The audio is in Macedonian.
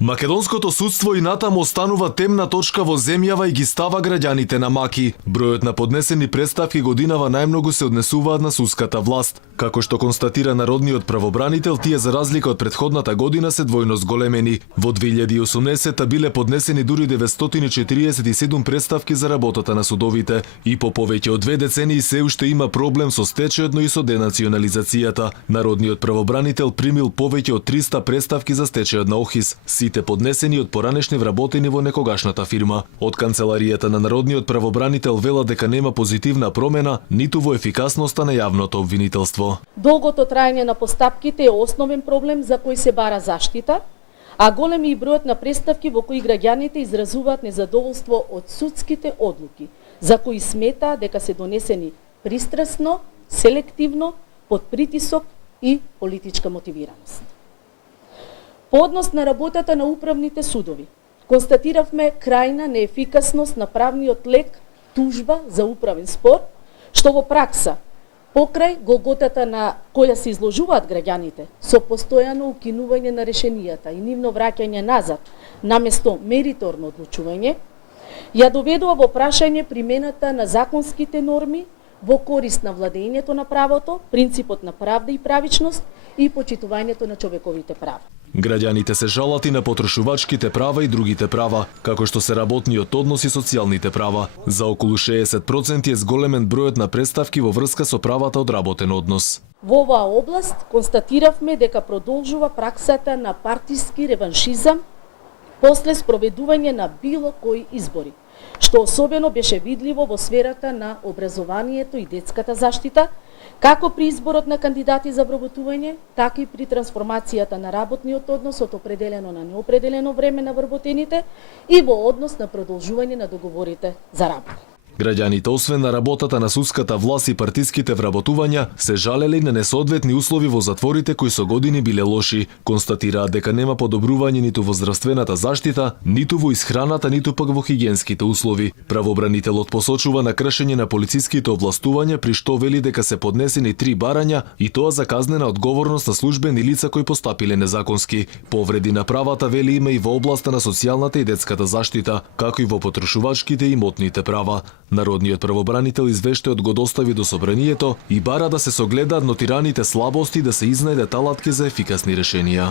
Македонското судство и натаму останува темна точка во земјава и ги става граѓаните на маки. Бројот на поднесени представки годинава најмногу се однесуваат на судската власт. Како што констатира народниот правобранител, тие за разлика од претходната година се двојно зголемени. Во 2018 биле поднесени дури 947 представки за работата на судовите и по повеќе од 2 децении се уште има проблем со стечајот, но и со денационализацијата. Народниот правобранител примил повеќе од 300 представки за стечајот на ОХИС, сите поднесени од поранешни вработени во некогашната фирма. Од канцеларијата на народниот правобранител велат дека нема позитивна промена ниту во ефикасноста на јавното обвинителство. Долгото траење на постапките е основен проблем за кој се бара заштита, а голем е и бројот на представки во кои граѓаните изразуваат незадоволство од судските одлуки, за кои смета дека се донесени пристрасно, селективно, под притисок и политичка мотивираност. По однос на работата на управните судови, констатиравме крајна неефикасност на правниот лек тужба за управен спор, што во пракса, покрај голготата на која се изложуваат граѓаните, со постојано укинување на решенијата и нивно враќање назад, наместо мериторно одлучување, ја доведува во прашање примената на законските норми во корист на владењето на правото, принципот на правда и правичност и почитувањето на човековите права. Граѓаните се жалат и на потрошувачките права и другите права, како што се работниот однос и социјалните права. За околу 60% е зголемен бројот на представки во врска со правата од работен однос. Во оваа област констатиравме дека продолжува праксата на партиски реваншизам после спроведување на било кои избори, што особено беше видливо во сферата на образованието и детската заштита, како при изборот на кандидати за вработување, така и при трансформацијата на работниот однос од определено на неопределено време на вработените и во однос на продолжување на договорите за работа. Граѓаните, освен на работата на судската власт и партиските вработувања, се жалели на несоодветни услови во затворите кои со години биле лоши. Констатираат дека нема подобрување ниту во здравствената заштита, ниту во исхраната, ниту пак во хигиенските услови. Правобранителот посочува на кршење на полициските овластувања, при што вели дека се поднесени 3 барања и тоа за казнена одговорност на службени лица кои постапиле незаконски. Повреди на правата вели има и во областа на социјалната и детската заштита, како и во потрошувачките и имотните права. Народниот правобранител извештајот го достави до собранието и бара да се согледаат нотираните слабости и да се изнајде талатки за ефикасни решенија.